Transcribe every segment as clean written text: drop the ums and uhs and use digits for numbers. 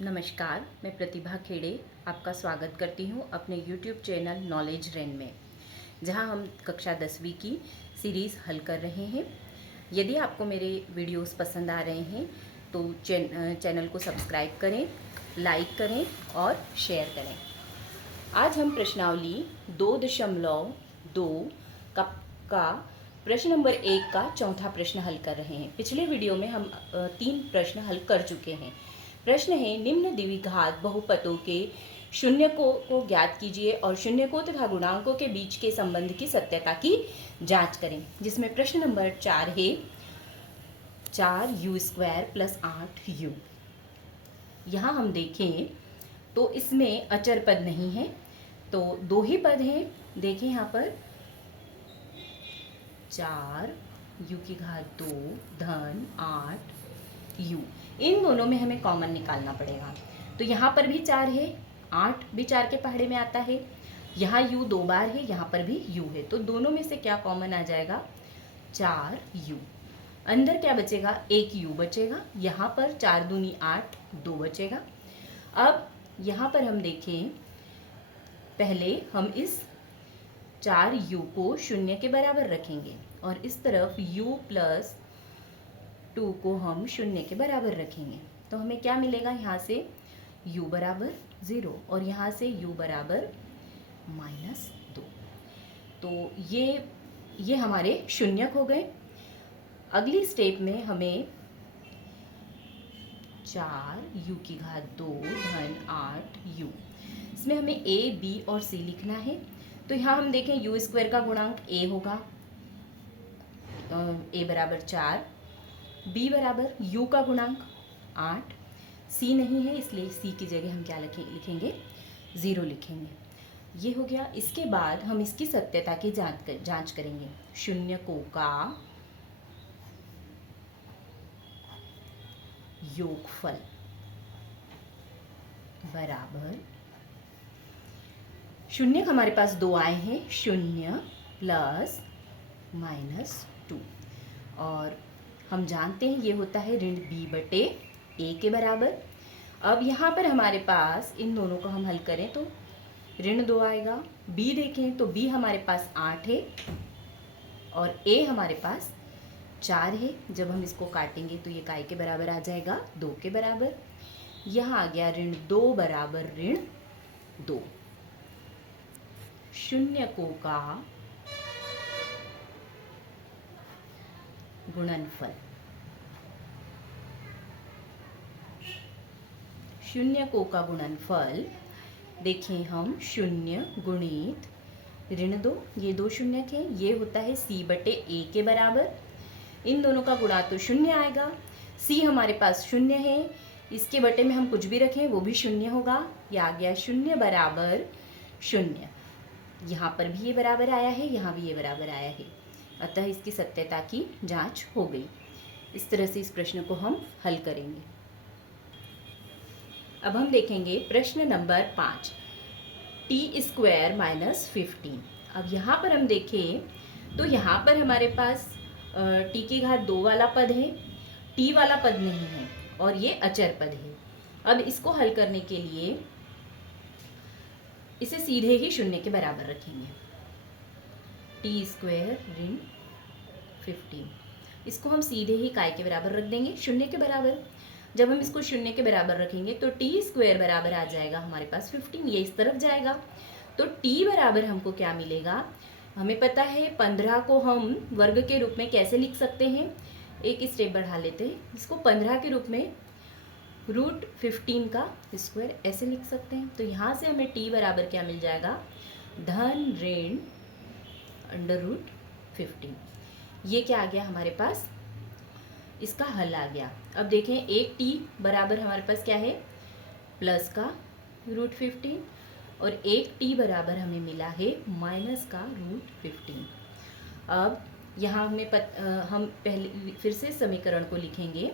नमस्कार, मैं प्रतिभा खेड़े आपका स्वागत करती हूँ अपने YouTube चैनल नॉलेज रेन में, जहाँ हम कक्षा 10वीं की सीरीज़ हल कर रहे हैं। यदि आपको मेरे वीडियोस पसंद आ रहे हैं तो चैनल को सब्सक्राइब करें, लाइक करें और शेयर करें। आज हम प्रश्नावली 2.2 का प्रश्न नंबर 1 का चौथा प्रश्न हल कर रहे हैं। पिछले वीडियो में हम 3 प्रश्न हल कर चुके हैं। प्रश्न है, निम्न द्विघात बहुपदों के शून्यकों को ज्ञात कीजिए और शून्यकों तथा गुणांकों के बीच के संबंध की सत्यता की जांच करें। जिसमें प्रश्न नंबर 4 है 4u² + 8u। यहाँ हम देखें तो इसमें अचर पद नहीं है, तो दो ही पद हैं। देखें यहाँ पर 4u² धन 8u, इन दोनों में हमें कॉमन निकालना पड़ेगा। तो यहाँ पर भी 4 है, 8 भी 4 के पहाड़े में आता है, यहाँ u 2 बार है, यहाँ पर भी u है, तो दोनों में से क्या कॉमन आ जाएगा 4u। अंदर क्या बचेगा, एक u बचेगा। यहाँ पर 4 दूनी 8, 2 बचेगा। अब यहाँ पर हम देखें, पहले हम इस 4u को 0 के बराबर रखेंगे और इस तरफ u + 2 को हम 0 के बराबर रखेंगे, तो हमें क्या मिलेगा, यहाँ से u = 0 और यहाँ से u = -2। तो ये हमारे शून्यक हो गए। अगली स्टेप में हमें 4u² धन 8u, इसमें हमें a, b और c लिखना है। तो यहाँ हम देखें u² का गुणांक a होगा, a = 4, b = u का गुणांक 8, c नहीं है इसलिए c की जगह हम क्या लिखेंगे 0 लिखेंगे। ये हो गया। इसके बाद हम इसकी सत्यता की जांच करेंगे। शून्यकों का योगफल बराबर, शून्यक हमारे पास 2 आए हैं, 0 + -2, और हम जानते हैं ये होता है ऋण b/a के बराबर। अब यहाँ पर हमारे पास इन दोनों को हम हल करें तो ऋण 2 आएगा। b देखें तो b हमारे पास 8 है और a हमारे पास 4 है। जब हम इसको काटेंगे तो ये काय के बराबर आ जाएगा, 2 के बराबर। यहाँ आ गया ऋण 2 = ऋण 2। शून्यकों का गुणनफल, शून्यकों का गुणनफल देखें हम 0 × ऋण 2, ये 2 शून्यक हैं, ये होता है c/a के बराबर। इन दोनों का गुणा तो 0 आएगा। c हमारे पास 0 है, इसके बटे में हम कुछ भी रखें वो भी 0 होगा। ये आ गया 0 = 0। यहाँ पर भी ये बराबर आया है, यहाँ भी ये बराबर आया है, अतः इसकी सत्यता की जांच हो गई। इस तरह से इस प्रश्न को हम हल करेंगे। अब हम देखेंगे प्रश्न नंबर 5, t² - 15। अब यहाँ पर हम देखें तो यहाँ पर हमारे पास t² वाला पद है, t वाला पद नहीं है और ये अचर पद है। अब इसको हल करने के लिए इसे सीधे ही 0 के बराबर रखेंगे। t² ऋण 15, इसको हम सीधे ही काय के बराबर रख देंगे, 0 के बराबर। जब हम इसको 0 के बराबर रखेंगे तो t² बराबर आ जाएगा हमारे पास 15, ये इस तरफ जाएगा। तो t बराबर हमको क्या मिलेगा, हमें पता है 15 को हम वर्ग के रूप में कैसे लिख सकते हैं। एक स्टेप बढ़ा लेते हैं, इसको 15 के रूप में √15 का स्क्वायर ऐसे लिख सकते हैं। तो यहाँ से हमें t बराबर क्या मिल जाएगा, धन ऋण √15। ये क्या आ गया हमारे पास, इसका हल आ गया। अब देखें, एक t बराबर हमारे पास क्या है, प्लस का √15, और एक t बराबर हमें मिला है माइनस का √15। अब यहाँ हम पहले फिर से समीकरण को लिखेंगे।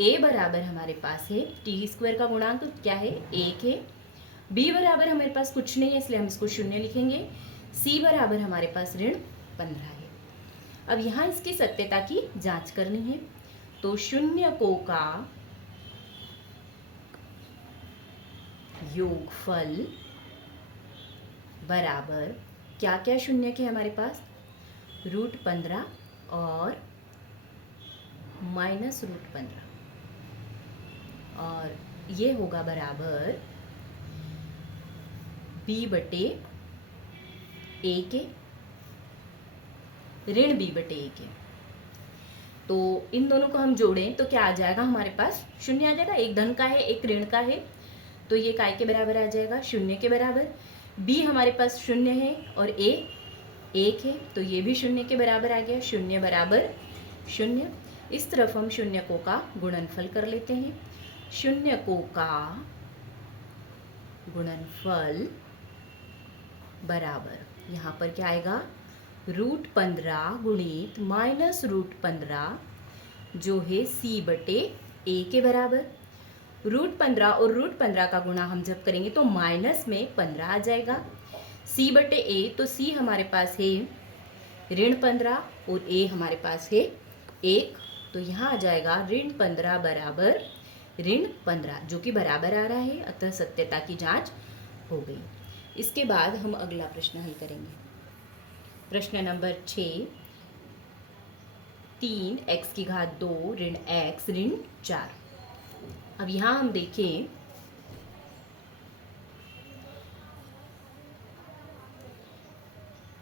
a बराबर हमारे पास है, t² का गुणांक क्या है, 1 है। b बराबर हमारे पास कुछ नहीं है इसलिए हम इसको 0 लिखेंगे। c बराबर हमारे पास ऋण 15 है। अब यहाँ इसकी सत्यता की जांच करनी है। तो शून्यकों का योगफल बराबर क्या क्या शून्य के हमारे पास, √15 और -√15, और ये होगा बराबर b/a के, ऋण b/a के। तो इन दोनों को हम जोड़ें तो क्या आ जाएगा हमारे पास, शून्य आ जाएगा। एक धन का है एक ऋण का है, तो ये काय के बराबर आ जाएगा, शून्य के बराबर। b हमारे पास शून्य है और a 1 है, तो ये भी शून्य के बराबर आ गया, शून्य बराबर शून्य। इस तरफ हम शून्यकों का गुणनफल कर लेते हैं। शून्यकों का गुणनफल बराबर, यहाँ पर क्या आएगा, √15 गुणित -√15 जो है c/a के बराबर। √15 और √15 का गुणा हम जब करेंगे तो माइनस में 15 आ जाएगा। c/a, तो c हमारे पास है ऋण 15 और a हमारे पास है 1, तो यहाँ आ जाएगा ऋण 15 बराबर ऋण 15, जो कि बराबर आ रहा है, अतः सत्यता की जांच हो गई। इसके बाद हम अगला प्रश्न हल करेंगे। प्रश्न नंबर 6, 3x⁻2 ऋण x ऋण 4। अब यहाँ हम देखें,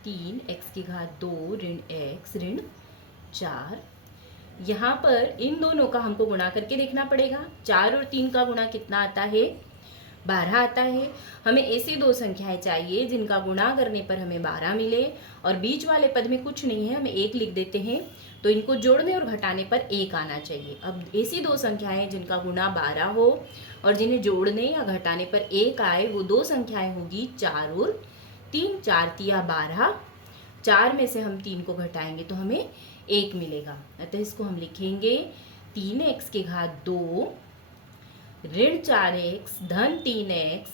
तीन x⁻2 ऋण x ऋण 4, यहाँ पर इन दोनों का हमको गुणा करके देखना पड़ेगा। 4 और 3 का गुणा कितना आता है, 12 आता है। हमें ऐसी दो संख्याएं चाहिए जिनका गुणा करने पर हमें 12 मिले और बीच वाले पद में कुछ नहीं है, हमें 1 लिख देते हैं, तो इनको जोड़ने और घटाने पर 1 आना चाहिए। अब ऐसी दो संख्याएं जिनका गुणा 12 हो और जिन्हें जोड़ने या घटाने पर 1 आए, वो दो संख्याएं होगी 4 और 3। 4 तिया 12, 4 में से हम 3 को घटाएंगे तो हमें 1 मिलेगा, अतः इसको हम लिखेंगे 3x⁻2 ऋण 4x धन 3x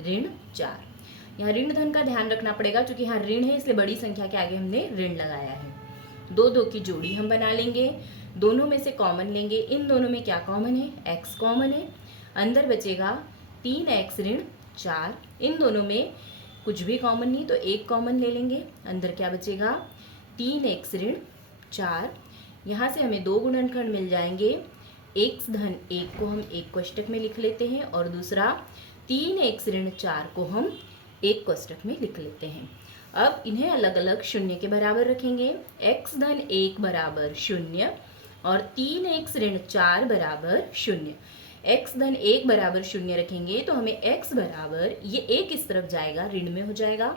ऋण 4। यहाँ ऋण धन का ध्यान रखना पड़ेगा, क्योंकि यहाँ ऋण है इसलिए बड़ी संख्या के आगे हमने ऋण लगाया है। 2 की जोड़ी हम बना लेंगे, दोनों में से कॉमन लेंगे। इन दोनों में क्या कॉमन है, x कॉमन है, अंदर बचेगा 3x ऋण 4। इन दोनों में कुछ भी कॉमन नहीं, तो 1 कॉमन ले लेंगे, अंदर क्या बचेगा 3x ऋण 4। यहाँ से हमें 2 गुणनखंड मिल जाएंगे, x धन 1 को हम 1 कोष्टक में लिख लेते हैं और दूसरा 3x ऋण 4 को हम 1 कोष्टक में लिख लेते हैं। अब इन्हें अलग अलग शून्य के बराबर रखेंगे, x धन 1 बराबर 0 और 3x ऋण 4 बराबर 0। x धन 1 बराबर 0 रखेंगे तो हमें x बराबर, ये 1 इस तरफ जाएगा, ऋण में हो जाएगा,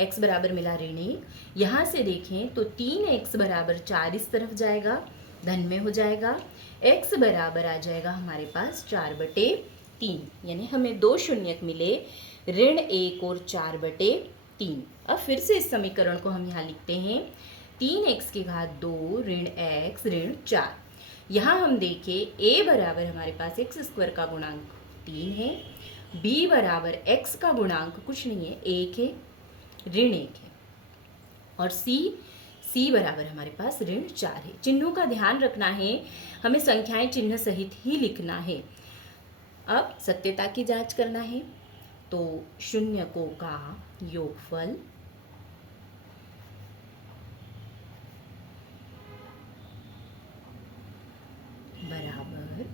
x बराबर मिला ऋण 1। यहाँ से देखें तो 3x बराबर 4 इस तरफ जाएगा, धन में हो जाएगा, x बराबर आ जाएगा हमारे पास 4/3, यानी हमें 2 शून्यक मिले, ऋण 1 और 4/3। अब फिर से इस समीकरण को हम यहाँ लिखते हैं, 3x⁻2 ऋण x ऋण 4। यहाँ हम देखें a बराबर हमारे पास x² का गुणांक 3 है, b बराबर x का गुणांक कुछ नहीं है, 1 है, ऋण 1 है, और c बराबर हमारे पास ऋण 4 है। चिन्हों का ध्यान रखना है, हमें संख्याएं चिन्ह सहित ही लिखना है। अब सत्यता की जांच करना है, तो शून्यकों का योगफल बराबर,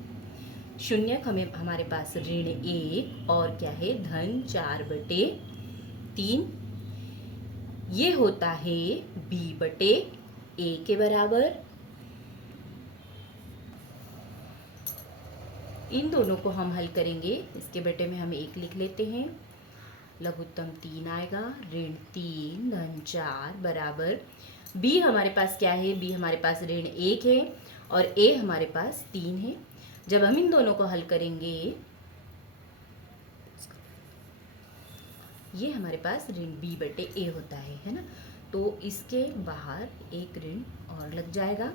शून्यक हमें हमारे पास ऋण 1 और क्या है धन 4/3, ये होता है b/a के बराबर। इन दोनों को हम हल करेंगे, इसके बेटे में हम 1 लिख लेते हैं, लघुत्तम 3 आएगा, ऋण 3 धन 4 बराबर b हमारे पास क्या है, b हमारे पास ऋण 1 है और a हमारे पास 3 है। जब हम इन दोनों को हल करेंगे, ये हमारे पास ऋण b/a होता है ना, तो इसके बाहर एक ऋण और लग जाएगा।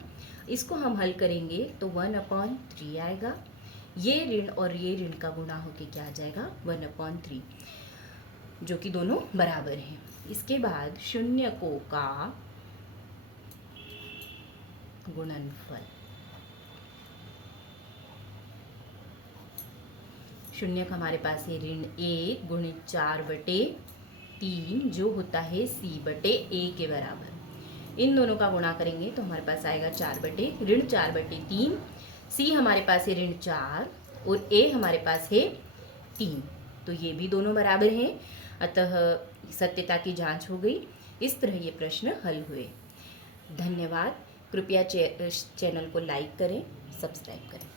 इसको हम हल करेंगे तो 1/3 आएगा, ये ऋण और ये ऋण का गुणा होके क्या आ जाएगा 1/3, जो कि दोनों बराबर हैं। इसके बाद शून्यकों का गुणनफल, शून्यक हमारे पास है ऋण 1 गुणित 4/3 जो होता है C/A के बराबर। इन दोनों का गुणा करेंगे तो हमारे पास आएगा 4/3। C हमारे पास है ऋण 4 और A हमारे पास है 3, तो ये भी दोनों बराबर हैं, अतः सत्यता की जांच हो गई। इस तरह ये प्रश्न हल हुए। धन्यवाद। कृपया चैनल को लाइक करें, सब्सक्राइब करें।